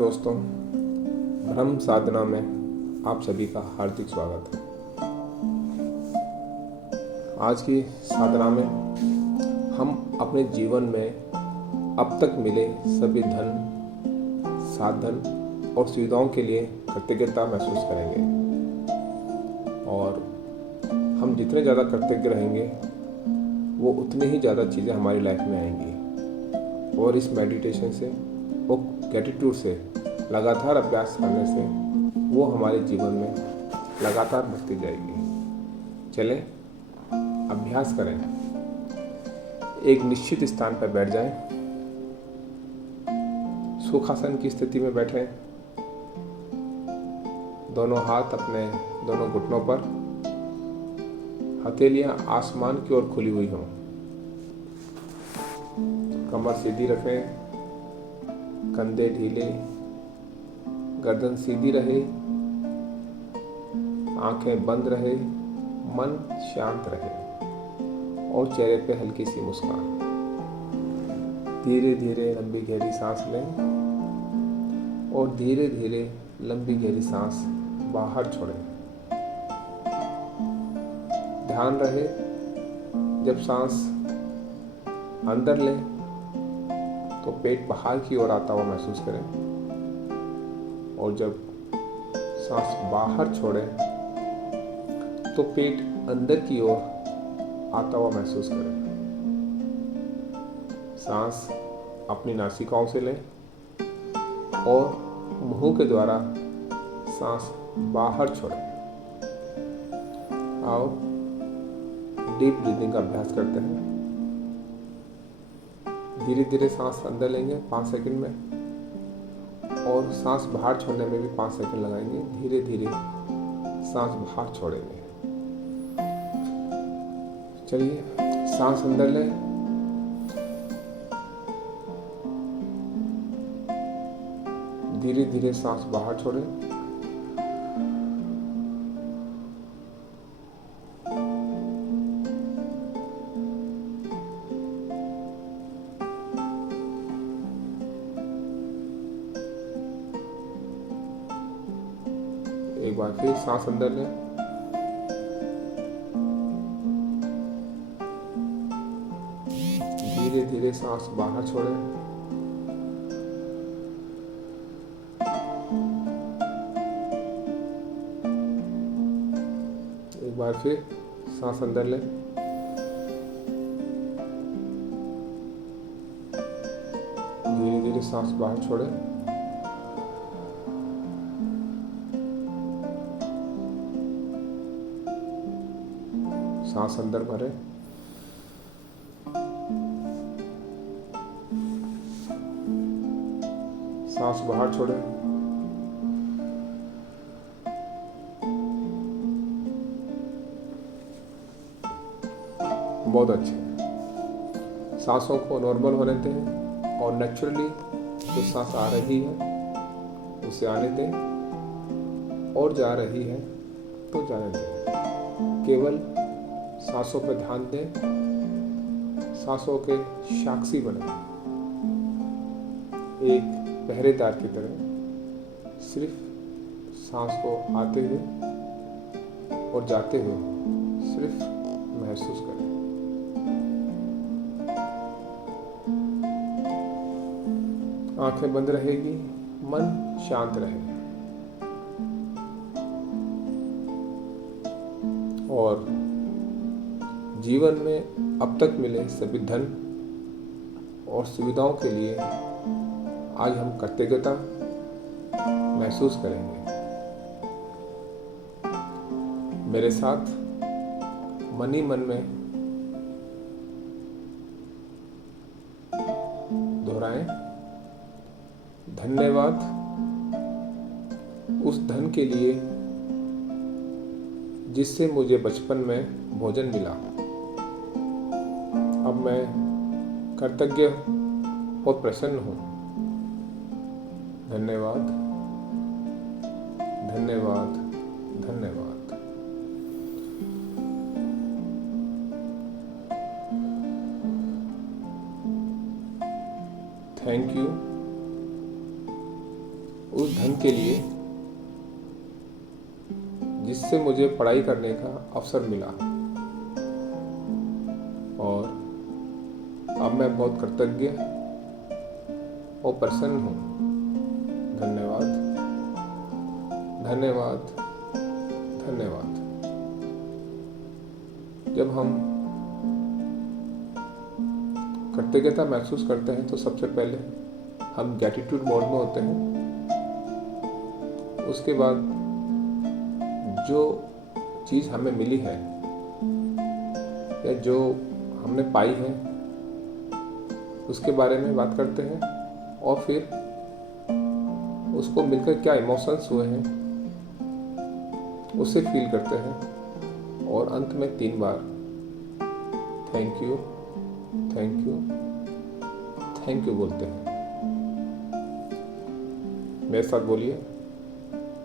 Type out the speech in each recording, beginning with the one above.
दोस्तों, ब्रह्म साधना में आप सभी का हार्दिक स्वागत है। आज की साधना में हम अपने जीवन में अब तक मिले सभी धन, साधन और सुविधाओं के लिए कृतज्ञता महसूस करेंगे और हम जितने ज़्यादा कृतज्ञ रहेंगे वो उतनी ही ज़्यादा चीज़ें हमारी लाइफ में आएंगी और इस मेडिटेशन से और ग्रेटिट्यूड से लगातार अभ्यास करने से वो हमारे जीवन में लगातार बढ़ती जाएगी। चलें अभ्यास करें। एक निश्चित स्थान पर बैठ जाएं। सुखासन की स्थिति में बैठें। दोनों हाथ अपने दोनों घुटनों पर, हथेलियां आसमान की ओर खुली हुई हों। कमर सीधी रखें, कंधे ढीले, गर्दन सीधी रहे, आंखें बंद रहे, मन शांत रहे और चेहरे पे हल्की सी मुस्कान। धीरे धीरे लंबी गहरी सांस लें और धीरे धीरे लंबी गहरी सांस बाहर छोड़ें। ध्यान रहे जब सांस अंदर लें तो पेट बाहर की ओर आता हुआ महसूस करें और जब सांस बाहर छोड़ें तो पेट अंदर की ओर आता हुआ महसूस करें। सांस अपनी नासिकाओं से लें और मुंह के द्वारा सांस बाहर छोड़ें। आओ डीप ब्रीदिंग का अभ्यास करते हैं। धीरे धीरे सांस अंदर लेंगे 5 सेकंड में और सांस बाहर छोड़ने में भी 5 सेकंड लगाएंगे। धीरे धीरे सांस बाहर छोड़ेंगे। चलिए सांस अंदर लें, धीरे धीरे सांस बाहर छोड़ें। एक बार फिर सांस अंदर लें, धीरे धीरे सांस बाहर छोड़ें। एक बार फिर सांस अंदर लें, धीरे धीरे सांस बाहर छोड़ें। सांस अंदर भरें, सांस बाहर छोड़ें। बहुत अच्छे। सांसों को नॉर्मल होने दें और नेचुरली जो सांस आ रही है उसे आने दें और जा रही है तो जाने दें। केवल सांसों पर ध्यान दें, सांसों के साक्षी बने, एक पहरेदार की तरह सिर्फ सांस को आते हुए और जाते हुए सिर्फ महसूस करें। आंखें बंद रहेगी, मन शांत रहे और जीवन में अब तक मिले सभी धन और सुविधाओं के लिए आज हम कृतज्ञता महसूस करेंगे। मेरे साथ मन ही मन में दोहराएं, धन्यवाद उस धन के लिए जिससे मुझे बचपन में भोजन मिला। अब मैं कृतज्ञ और प्रसन्न हूँ। धन्यवाद, धन्यवाद, धन्यवाद। थैंक यू, उस धन के लिए जिससे मुझे पढ़ाई करने का अवसर मिला, और अब मैं बहुत कृतज्ञ और प्रसन्न हूँ। धन्यवाद, धन्यवाद, धन्यवाद। जब हम कृतज्ञता महसूस करते हैं तो सबसे पहले हम ग्रैटिट्यूड मोड में होते हैं। उसके बाद जो चीज़ हमें मिली है या जो हमने पाई है उसके बारे में बात करते हैं, और फिर उसको मिलकर क्या इमोशंस हुए हैं उसे फील करते हैं, और अंत में 3 बार thank you, thank you, thank you बोलते हैं। मेरे साथ बोलिए,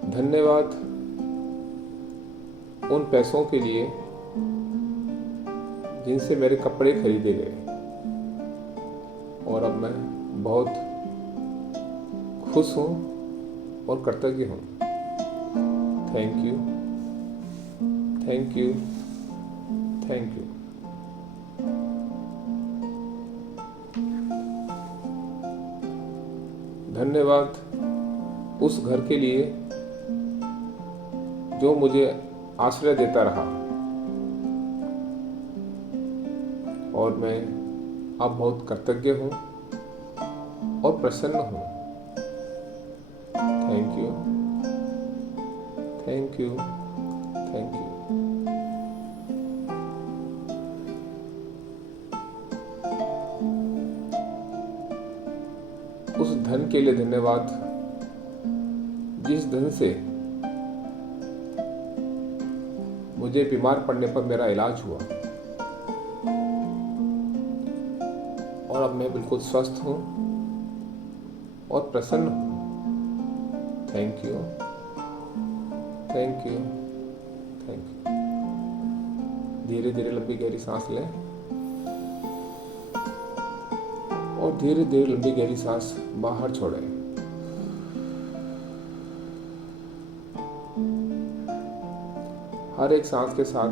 धन्यवाद उन पैसों के लिए जिनसे मेरे कपड़े खरीदे गए, और अब मैं बहुत खुश हूँ और कृतज्ञ हूँ। Thank you, thank you, thank you. धन्यवाद उस घर के लिए जो मुझे आश्रय देता रहा, और मैं अब बहुत कृतज्ञ हूँ और प्रसन्न हूँ। Thank you, thank you, thank you. उस धन के लिए धन्यवाद जिस धन से मुझे बीमार पड़ने पर मेरा इलाज हुआ, और अब मैं बिल्कुल स्वस्थ हूँ और प्रसन्न हूँ। Thank you, thank you, thank you. धीरे धीरे लंबी गहरी सांस लें, और धीरे धीरे लंबी गहरी सांस बाहर छोड़ें। हर एक सांस के साथ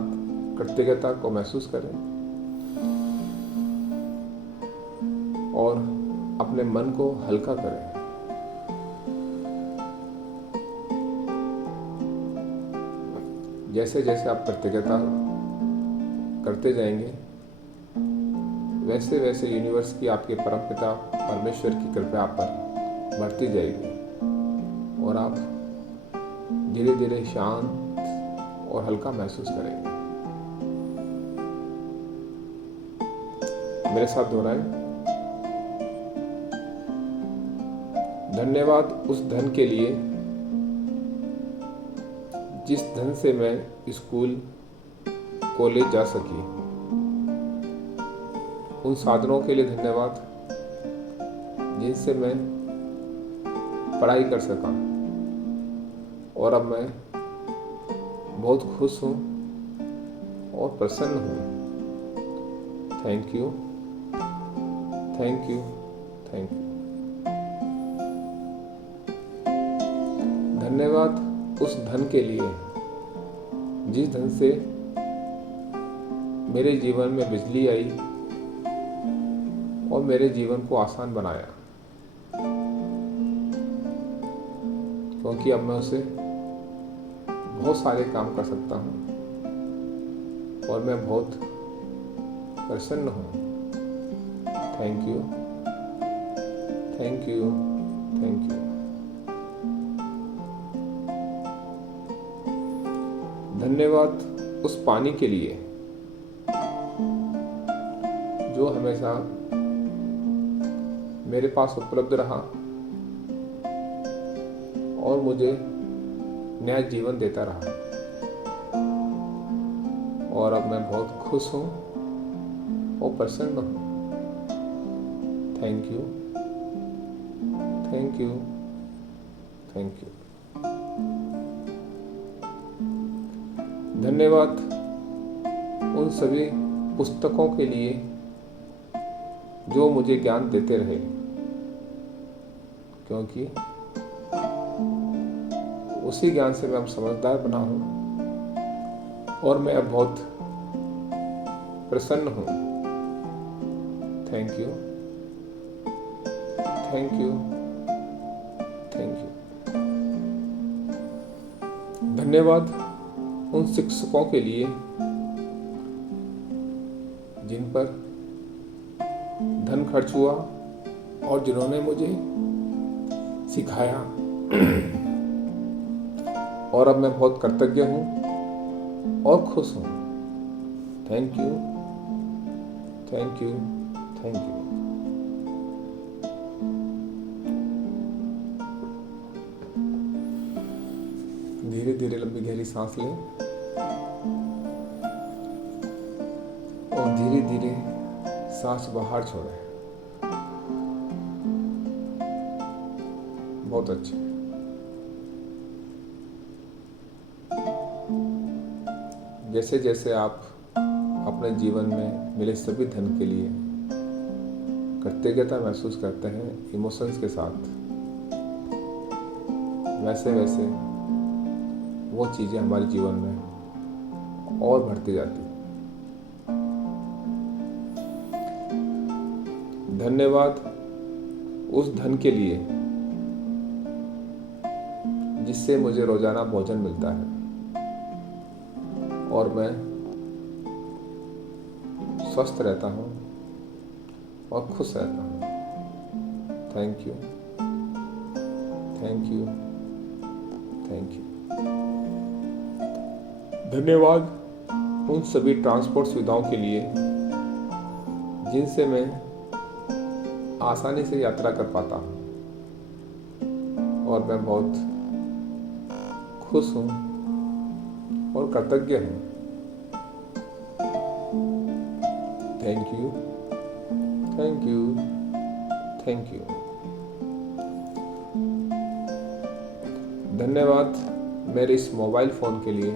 कृतज्ञता को महसूस करें, और अपने मन को हल्का करें। जैसे जैसे आप कृतज्ञता करते जाएंगे, वैसे वैसे यूनिवर्स की, आपके परमपिता परमेश्वर की कृपा आप पर बढ़ती जाएगी, और आप धीरे धीरे शांत और हल्का महसूस करेंगे। मेरे साथ दोहराएं, धन्यवाद उस धन के लिए जिस धन से मैं स्कूल कॉलेज जा सकी। उन साधनों के लिए धन्यवाद जिनसे मैं पढ़ाई कर सका, और अब मैं बहुत खुश हूँ और प्रसन्न हूँ। Thank you, thank you, thank you. धन्यवाद उस धन के लिए जिस धन से मेरे जीवन में बिजली आई और मेरे जीवन को आसान बनाया, क्योंकि अब मैं उसे बहुत सारे काम कर सकता हूँ, और मैं बहुत प्रसन्न हूँ। Thank you, thank you, thank you. धन्यवाद उस पानी के लिए जो हमेशा मेरे पास उपलब्ध रहा और मुझे नया जीवन देता रहा, और अब मैं बहुत खुश हूँ और प्रसन्न हूँ। Thank you, thank you, thank you. धन्यवाद उन सभी पुस्तकों के लिए जो मुझे ज्ञान देते रहे, क्योंकि उसी ज्ञान से मैं अब समझदार बना हूँ और मैं अब बहुत प्रसन्न हूँ। Thank you, thank you, thank you. धन्यवाद उन शिक्षकों के लिए जिन पर धन खर्च हुआ और जिन्होंने मुझे सिखाया, और अब मैं बहुत कृतज्ञ हूँ और खुश हूँ। Thank you, thank you, thank you. धीरे धीरे लंबी गहरी सांस लें और धीरे धीरे सांस बाहर छोड़ें। बहुत अच्छे। जैसे जैसे आप अपने जीवन में मिले सभी धन के लिए कृतज्ञता महसूस करते हैं इमोशंस के साथ, वैसे वैसे वो चीज़ें हमारे जीवन में और बढ़ती जाती हैं। धन्यवाद उस धन के लिए जिससे मुझे रोजाना भोजन मिलता है और मैं स्वस्थ रहता हूँ और खुश रहता हूँ। Thank you, thank you, thank you. धन्यवाद उन सभी ट्रांसपोर्ट सुविधाओं के लिए जिनसे मैं आसानी से यात्रा कर पाता हूँ और मैं बहुत खुश हूँ और कृतज्ञ हूँ। Thank you, thank you, thank you. धन्यवाद मेरे इस मोबाइल फ़ोन के लिए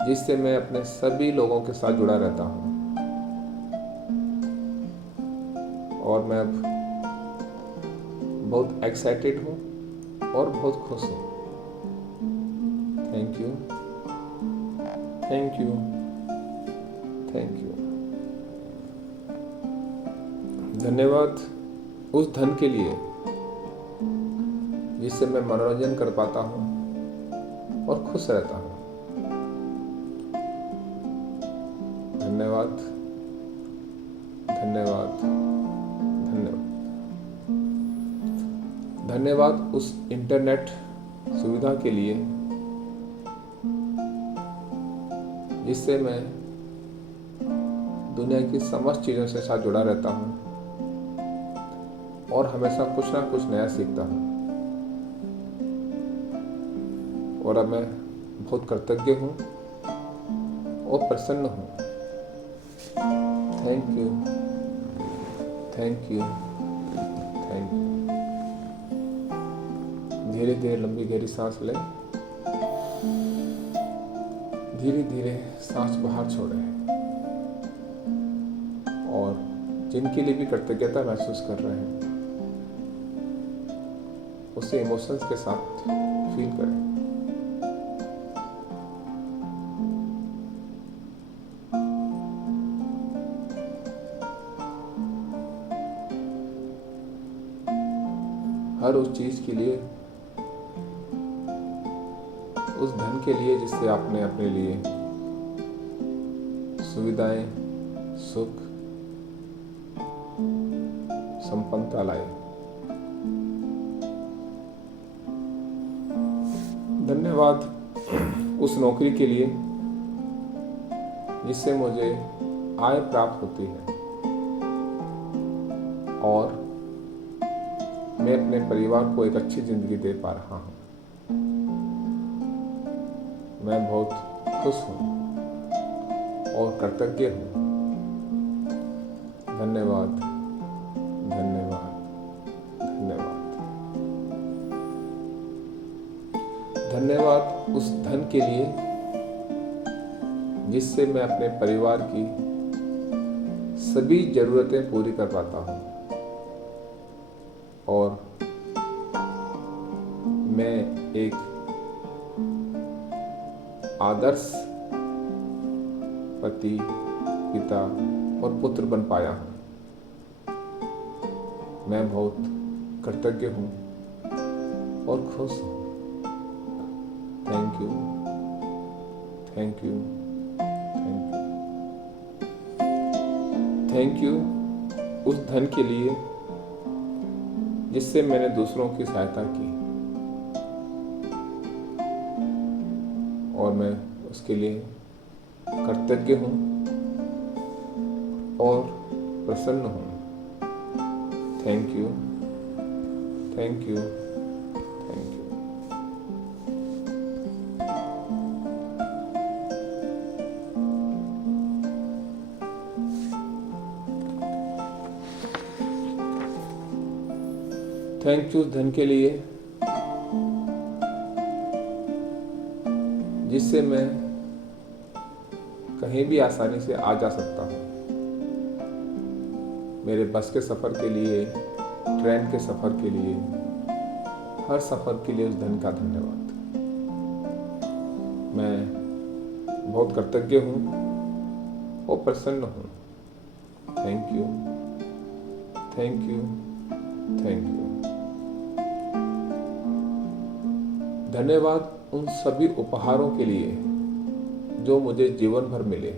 जिससे मैं अपने सभी लोगों के साथ जुड़ा रहता हूँ और मैं अब बहुत एक्साइटेड हूँ और बहुत खुश हूँ। Thank you, thank you, thank you. धन्यवाद उस धन के लिए जिससे मैं मनोरंजन कर पाता हूँ और खुश रहता हूँ। धन्यवाद, धन्यवाद, धन्यवाद। धन्यवाद उस इंटरनेट सुविधा के लिए जिससे मैं दुनिया की समस्त चीज़ों से साथ जुड़ा रहता हूँ और हमेशा कुछ ना कुछ नया सीखता हूँ और अब मैं बहुत कृतज्ञ हूँ और प्रसन्न हूँ। Thank you, thank you, thank you. धीरे धीरे लंबी गहरी सांस लें, धीरे धीरे सांस बाहर छोड़ें और जिनके लिए भी कृतज्ञता महसूस कर रहे हैं उसे इमोशंस के साथ फील करें। हर उस चीज के लिए, उस धन के लिए जिससे आपने अपने लिए सुविधाएं, सुख, संपन्नता लाई। धन्यवाद उस नौकरी के लिए जिससे मुझे आय प्राप्त होती है और मैं अपने परिवार को एक अच्छी जिंदगी दे पा रहा हूँ। मैं बहुत खुश हूँ और कृतज्ञ हूँ। धन्यवाद, धन्यवाद, धन्यवाद। धन्यवाद उस धन के लिए जिससे मैं अपने परिवार की सभी जरूरतें पूरी कर पाता हूँ और मैं एक आदर्श पति, पिता और पुत्र बन पाया हूँ। मैं बहुत कृतज्ञ हूँ और खुश हूँ। Thank you, thank you, thank you. Thank you उस धन के लिए जिससे मैंने दूसरों की सहायता की और मैं उसके लिए कृतज्ञ हूँ और प्रसन्न हूँ। Thank you, thank you, thank you. Thank you उस धन के लिए जिससे मैं कहीं भी आसानी से आ जा सकता हूँ। मेरे बस के सफ़र के लिए, ट्रेन के सफ़र के लिए, हर सफ़र के लिए उस धन का धन्यवाद। मैं बहुत कृतज्ञ हूँ और प्रसन्न हूँ। Thank you, thank you, thank you. धन्यवाद उन सभी उपहारों के लिए जो मुझे जीवन भर मिले।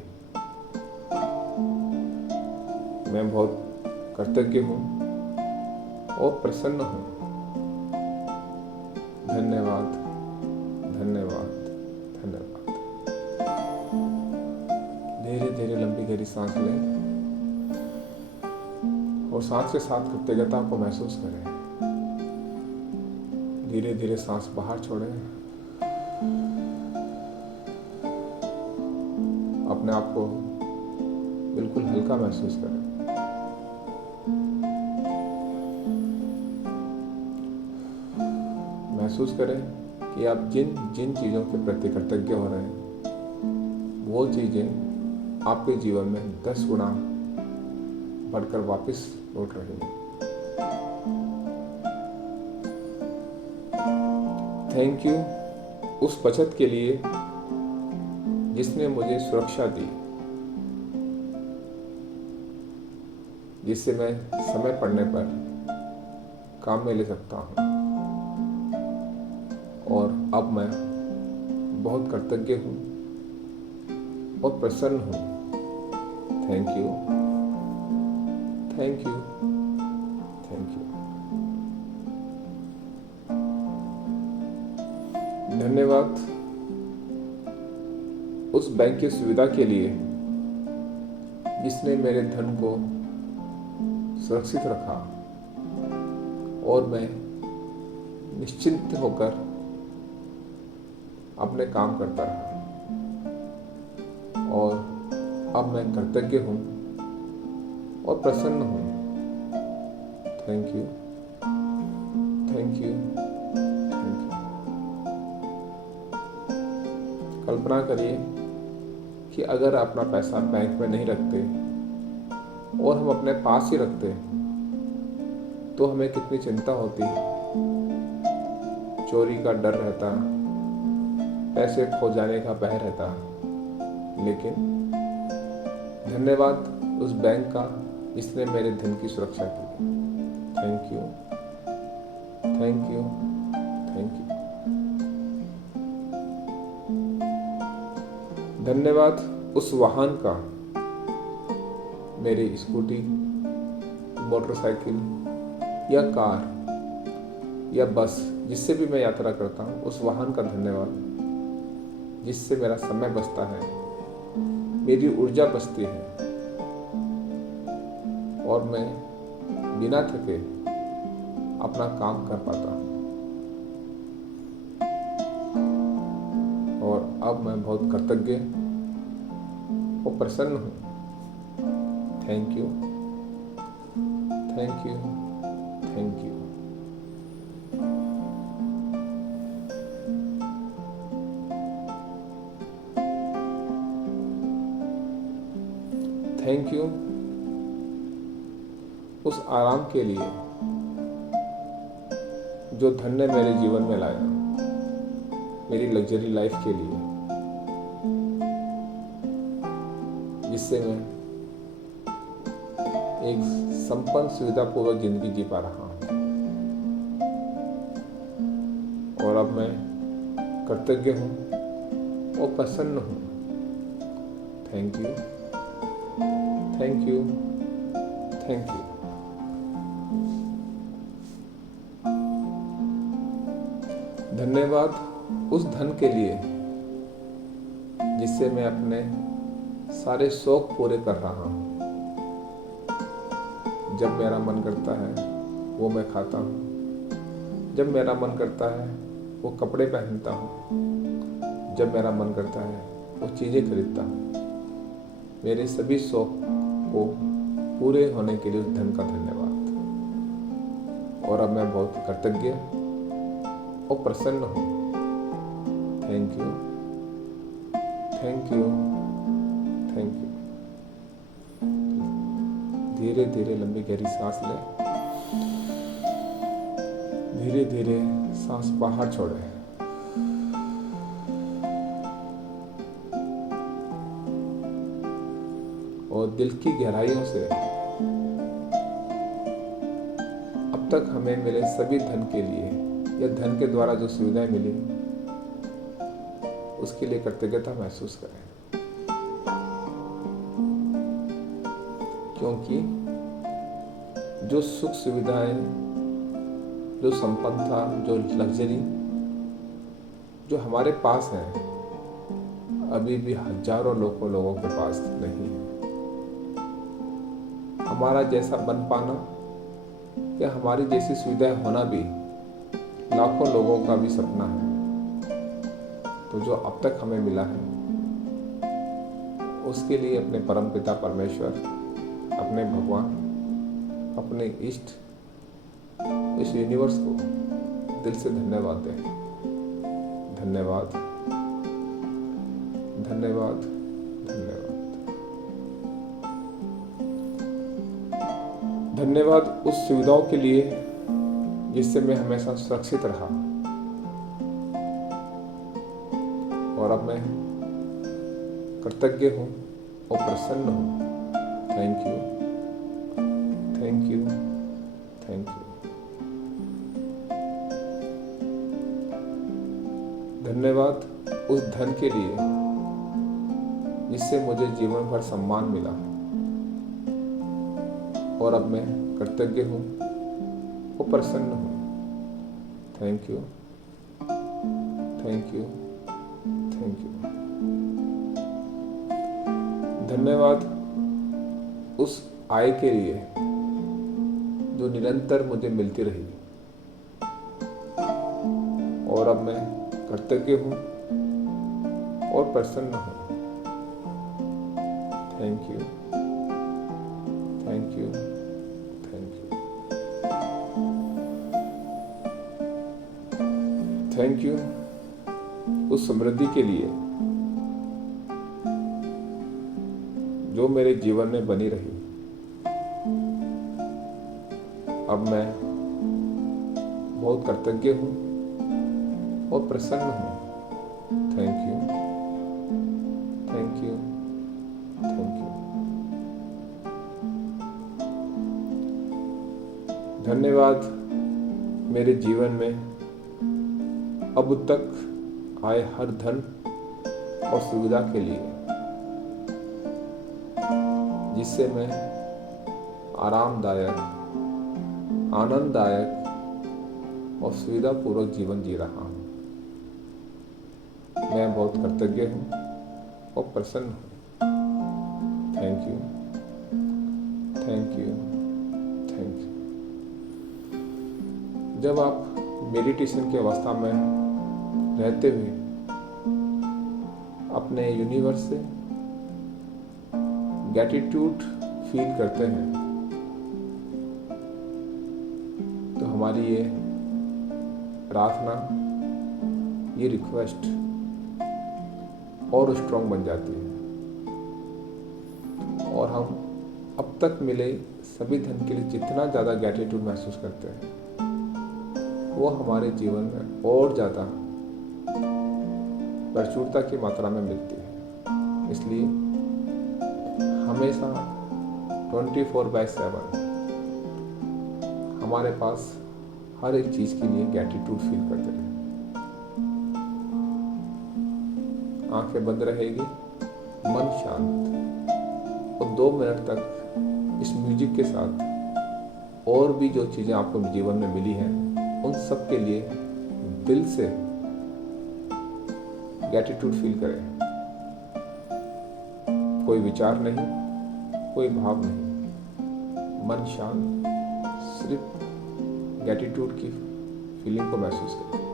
मैं बहुत कृतज्ञ हूँ और प्रसन्न हूँ। धन्यवाद, धन्यवाद, धन्यवाद। धीरे धीरे लंबी गहरी सांस लें और सांस के साथ कृतज्ञता को महसूस करें। धीरे धीरे सांस बाहर छोड़ें। अपने आप को बिल्कुल हल्का महसूस करें। महसूस करें कि आप जिन जिन चीज़ों के प्रति कृतज्ञ हो रहे हैं वो चीज़ें आपके जीवन में 10 गुना बढ़कर वापस लौट रही हैं। थैंक यू उस बचत के लिए जिसने मुझे सुरक्षा दी, जिससे मैं समय पड़ने पर काम में ले सकता हूँ। और अब मैं बहुत कृतज्ञ हूँ और प्रसन्न हूँ। Thank you, thank you, thank you. धन्यवाद उस बैंक की सुविधा के लिए जिसने मेरे धन को सुरक्षित रखा और मैं निश्चिंत होकर अपने काम करता रहा। और अब मैं कृतज्ञ हूँ और प्रसन्न हूँ। Thank you, thank you, thank you. कल्पना करिए कि अगर अपना पैसा बैंक में नहीं रखते और हम अपने पास ही रखते तो हमें कितनी चिंता होती, चोरी का डर रहता, पैसे खो जाने का भय रहता। लेकिन धन्यवाद उस बैंक का जिसने मेरे धन की सुरक्षा की। Thank you, thank you, thank you. धन्यवाद उस वाहन का, मेरी स्कूटी, मोटरसाइकिल या कार या बस, जिससे भी मैं यात्रा करता हूँ, उस वाहन का धन्यवाद जिससे मेरा समय बचता है, मेरी ऊर्जा बचती है और मैं बिना थके अपना काम कर पाता हूँ। और अब मैं बहुत कृतज्ञ और प्रसन्न हूँ। Thank you, thank you, thank you. Thank you उस आराम के लिए जो धन ने मेरे जीवन में लाया। मेरी लग्जरी लाइफ के लिए, जिससे मैं एक संपन्न सुविधापूर्वक जिंदगी जी पा रहा हूँ। और अब मैं कृतज्ञ हूँ और प्रसन्न हूँ। Thank you, thank you, thank you. धन्यवाद उस धन के लिए जिससे मैं अपने सारे शौक पूरे कर रहा हूँ। जब मेरा मन करता है वो मैं खाता हूँ, जब मेरा मन करता है वो कपड़े पहनता हूँ, जब मेरा मन करता है वो चीज़ें खरीदता हूँ। मेरे सभी शौक को पूरे होने के लिए उस धन का धन्यवाद। और अब मैं बहुत कृतज्ञ और प्रसन्न हूँ। Thank you, thank you, thank you. धीरे धीरे लंबी गहरी सांस लें, धीरे धीरे सांस बाहर छोड़ें। और दिल की गहराइयों से अब तक हमें मिले सभी धन के लिए या धन के द्वारा जो सुविधाएं मिली उसके लिए कृतज्ञता महसूस करें। क्योंकि जो सुख सुविधाएं, जो संपन्नता, जो लग्जरी जो हमारे पास है, अभी भी हजारों लोगों के पास नहीं है। हमारा जैसा बन पाना या हमारी जैसी सुविधाएं होना भी लाखों लोगों का भी सपना है। तो जो अब तक हमें मिला है उसके लिए अपने परमपिता परमेश्वर, अपने भगवान, अपने इष्ट, इस यूनिवर्स को दिल से धन्यवाद दें। धन्यवाद, धन्यवाद, धन्यवाद। धन्यवाद उस सुविधाओं के लिए जिससे मैं हमेशा सुरक्षित रहा। और अब मैं कृतज्ञ हूँ और प्रसन्न हूँ। Thank you, thank you, thank you. धन्यवाद उस धन के लिए जिससे मुझे जीवन भर सम्मान मिला। और अब मैं कृतज्ञ हूँ और प्रसन्न हूँ। Thank you, thank you, thank you. धन्यवाद उस आय के लिए जो निरंतर मुझे मिलती रही। और अब मैं कृतज्ञ हूँ और प्रसन्न हूँ। Thank you, thank you, thank you. Thank you उस समृद्धि के लिए जो मेरे जीवन में बनी रही। अब मैं बहुत कृतज्ञ हूँ और प्रसन्न हूँ। Thank you, thank you, thank you. धन्यवाद मेरे जीवन में अब तक आए हर धन और सुविधा के लिए जिससे मैं आरामदायक, आनंददायक और सुविधापूर्वक जीवन जी रहा हूँ। मैं बहुत कृतज्ञ हूँ और प्रसन्न हूँ। Thank you, thank you, thank you. जब आप मेडिटेशन की अवस्था में रहते हुए अपने यूनिवर्स से ग्रैटिट्यूड फील करते हैं तो हमारी ये प्रार्थना, ये रिक्वेस्ट और स्ट्रॉन्ग बन जाती है और हम अब तक मिले सभी धन के लिए जितना ज़्यादा ग्रैटिट्यूड महसूस करते हैं वो हमारे जीवन में और ज़्यादा प्रचुरता की मात्रा में मिलती है। इसलिए हमेशा 24/7 हमारे पास हर एक चीज़ के लिए ग्रैटिट्यूड फील करते रहे। आंखें बंद रहेगी, मन शांत, और 2 मिनट तक इस म्यूजिक के साथ और भी जो चीज़ें आपको जीवन में मिली हैं उन सब के लिए दिल से ग्रैटिट्यूड फील करें। कोई विचार नहीं, कोई भाव नहीं, मन शांत, सिर्फ ग्रैटिट्यूड की फीलिंग को महसूस करें।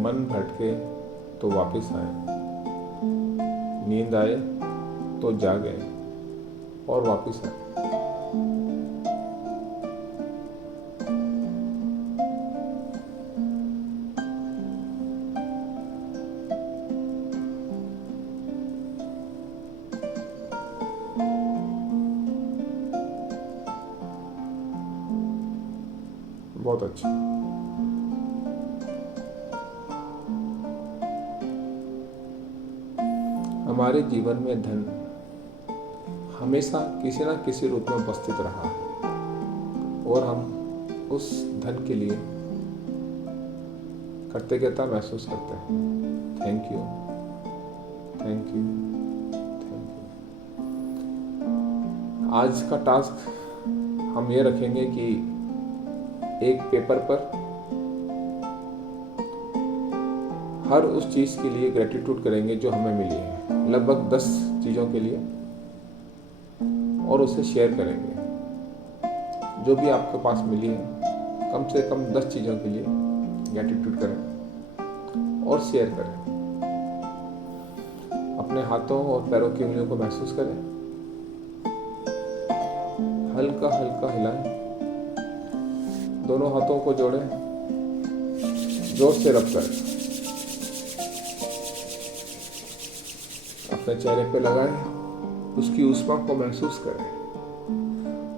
मन भटके तो वापस आए, नींद आए तो जागे और वापस आए। बहुत अच्छा। हमारे जीवन में धन हमेशा किसी न किसी रूप में उपस्थित रहा है और हम उस धन के लिए कृतज्ञता महसूस करते हैं। Thank you, thank you, thank you. आज का टास्क हम ये रखेंगे कि एक पेपर पर हर उस चीज़ के लिए ग्रेटिट्यूड करेंगे जो हमें मिली है, लगभग 10 चीज़ों के लिए, और उसे शेयर करेंगे। जो भी आपके पास मिली है कम से कम 10 चीज़ों के लिए ग्रेटिट्यूड करें और शेयर करें। अपने हाथों और पैरों की उंगलियों को महसूस करें, हल्का हल्का हिलाएं, दोनों हाथों को जोड़ें, जोर से रब करें, अपने चेहरे पे लगाएं, उसकी ऊष्मा को महसूस करें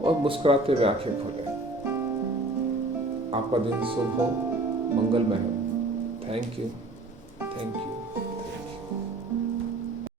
और मुस्कुराते हुए आंखें खोलें। आपका दिन शुभ हो, मंगलमय हो। Thank you, thank you.